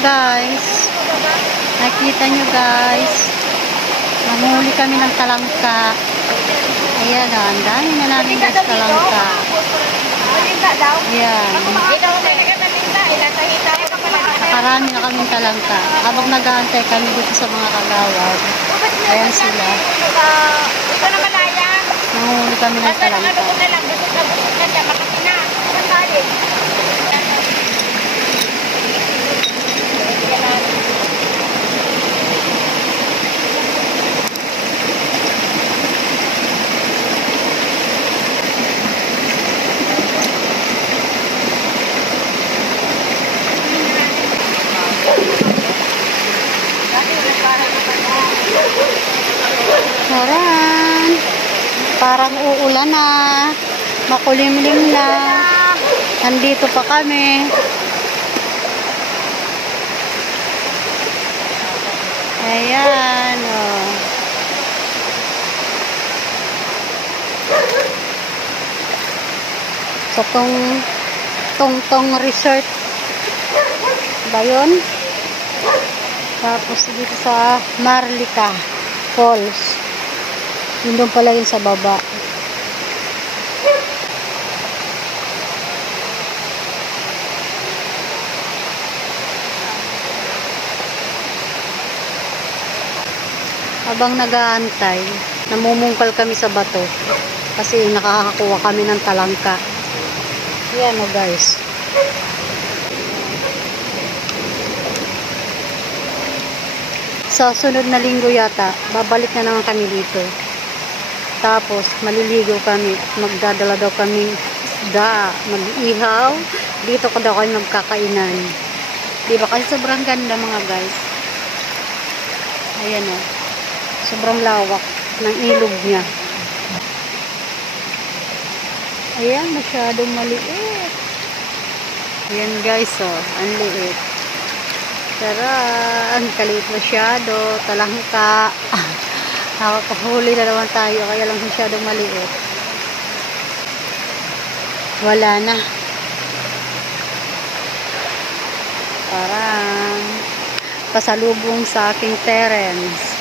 guys. Nakita nyo guys. Namuli kami ng talangka. Ayan o. Ang dami na namin guys talangka. Ayan. Nakarami na kaming talangka. Habang nag-aantay kami dito sa mga kagawad. Ayan sila. Namuli kami ng talangka. Ayan. Parang uulan na. Makulimlim na. Nandito pa kami. Ayan. Oh. Sa Tongtong Resort ba yun? Tapos dito sa Marlica Falls. Yun doon pala yun sa baba. Habang nag-aantay, namumungkal kami sa bato kasi nakakakuha kami ng talangka. Yan o guys. Sa sunod na linggo yata, babalik na naman kami dito. Tapos, maliligo kami. Magdadala daw kami isda, mag-ihaw. Dito ko daw kami magkakainan. Diba? Kasi sobrang ganda mga guys. Ayan o. Sobrang lawak ng ilog niya. Ayan, masyadong maliit. Ayan guys o. Ang liit. Tara, ang kaliit masyado. Talangka. Nakakahuli na naman tayo. Kaya lang masyadong maliit. Wala na. Parang pasalubong sa aking terrace.